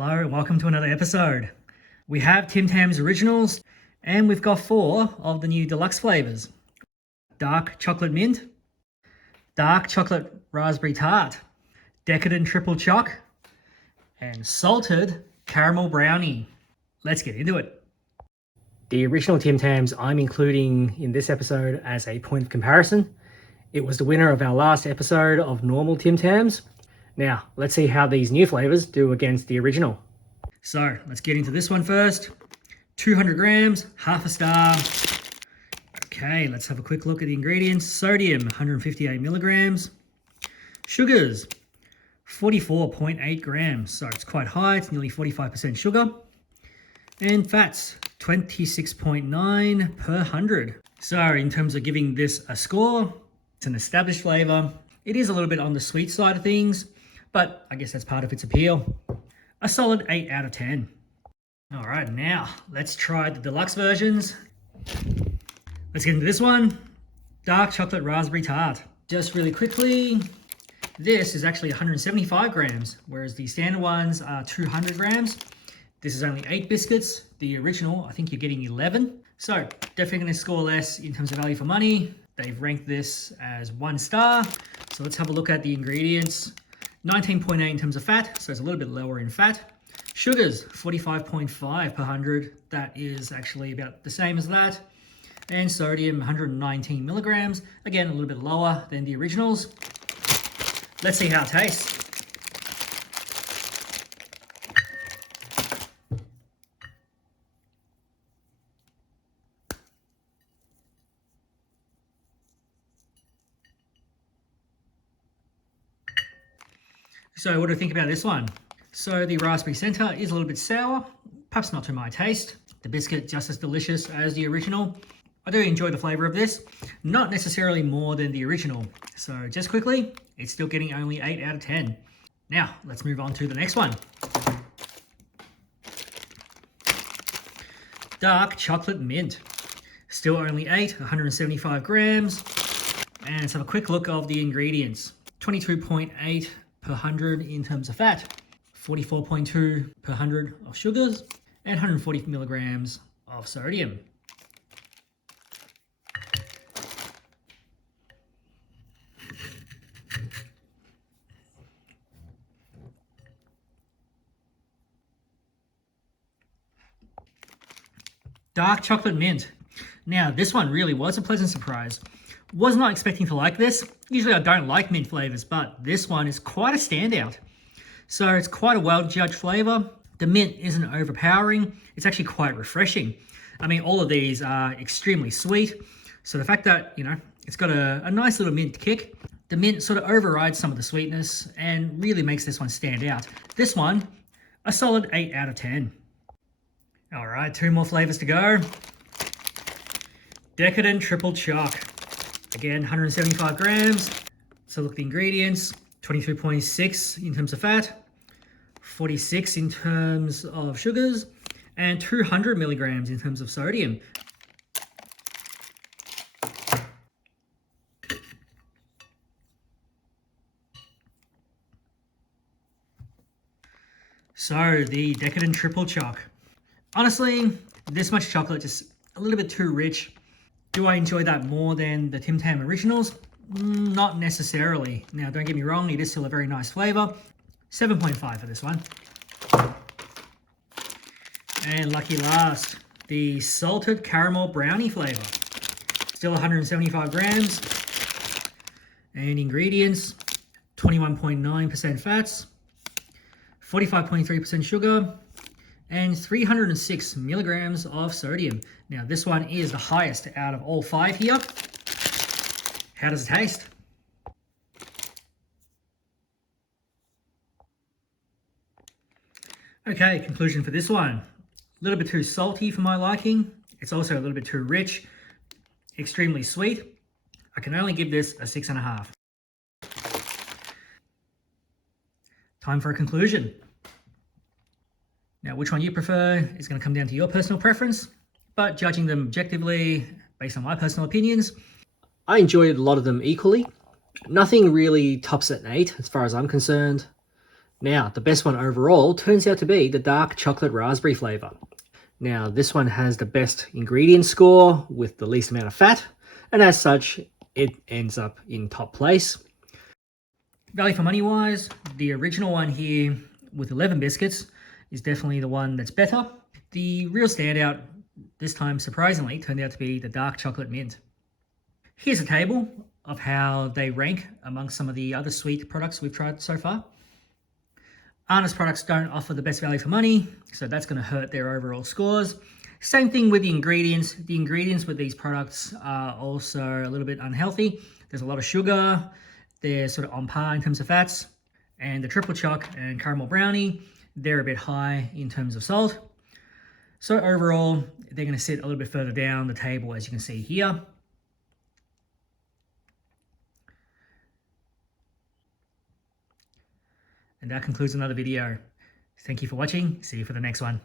Hello and welcome to another episode. We have Tim Tams Originals and we've got 4 of the new deluxe flavours. Dark chocolate mint, dark chocolate raspberry tart, decadent triple choc, and salted caramel brownie. Let's get into it. The original Tim Tams I'm including in this episode as a point of comparison. It was the winner of our last episode of normal Tim Tams. Now, let's see how these new flavours do against the original. So, let's get into this one first. 200 grams, half a star. Okay, let's have a quick look at the ingredients. Sodium, 158 milligrams. Sugars, 44.8 grams. So, it's quite high. It's nearly 45% sugar. And fats, 26.9 per 100. So, in terms of giving this a score, it's an established flavour. It is a little bit on the sweet side of things, but I guess that's part of its appeal. A solid 8 out of 10. All right, now let's try the deluxe versions. Let's get into this one. Dark chocolate raspberry tart. Just really quickly, this is actually 175 grams, whereas the standard ones are 200 grams. This is only 8 biscuits. The original, I think you're getting 11. So definitely gonna score less in terms of value for money. They've ranked this as 1 star. So let's have a look at the ingredients. 19.8 in terms of fat, so it's a little bit lower in fat. Sugars, 45.5 per 100. That is actually about the same as that. And sodium, 119 milligrams. Again, a little bit lower than the originals. Let's see how it tastes. So what do I think about this one? So the raspberry center is a little bit sour, perhaps not to my taste. The biscuit just as delicious as the original. I do enjoy the flavor of this, not necessarily more than the original. So just quickly, it's still getting only 8 out of 10. Now, let's move on to the next one. Dark chocolate mint. Still only 8, 175 grams. And let's have a quick look of the ingredients. 22.8 per 100 in terms of fat, 44.2 per 100 of sugars, and 140 milligrams of sodium. Dark chocolate mint. Now, this one really was a pleasant surprise. Was not expecting to like this. Usually I don't like mint flavors, but this one is quite a standout. So it's quite a well-judged flavor. The mint isn't overpowering. It's actually quite refreshing. I mean, all of these are extremely sweet. So the fact that, it's got a nice little mint kick, the mint sort of overrides some of the sweetness and really makes this one stand out. This one, a solid 8 out of 10. All right, 2 more flavors to go. Decadent triple choc. Again, 175 grams. So look at the ingredients. 23.6 in terms of fat, 46 in terms of sugars, and 200 milligrams in terms of sodium. So the decadent triple choc. Honestly, this much chocolate, just a little bit too rich. Do I enjoy that more than the Tim Tam Originals? Not necessarily. Now, don't get me wrong, it is still a very nice flavor. 7.5 for this one. And lucky last, the salted caramel brownie flavor. Still 175 grams. And ingredients, 21.9% fats, 45.3% sugar, and 306 milligrams of sodium. Now, this one is the highest out of all 5 here. How does it taste? Okay, conclusion for this one. A little bit too salty for my liking. It's also a little bit too rich, extremely sweet. I can only give this a 6.5. Time for a conclusion. Now, which one you prefer is going to come down to your personal preference, but judging them objectively based on my personal opinions, I enjoyed a lot of them equally. Nothing really tops at an 8 as far as I'm concerned. Now, the best one overall turns out to be the dark chocolate raspberry flavour. Now, this one has the best ingredient score with the least amount of fat, and as such, it ends up in top place. Value for money wise, the original one here with 11 biscuits is definitely the one that's better. The real standout this time, surprisingly, turned out to be the dark chocolate mint. Here's a table of how they rank amongst some of the other sweet products we've tried so far. Arnotts products don't offer the best value for money, so that's going to hurt their overall scores. Same thing with the ingredients. The ingredients with these products are also a little bit unhealthy. There's a lot of sugar. They're sort of on par in terms of fats. And the triple choc and caramel brownie, they're a bit high in terms of salt. So overall, they're going to sit a little bit further down the table, as you can see here. And that concludes another video. Thank you for watching. See you for the next one.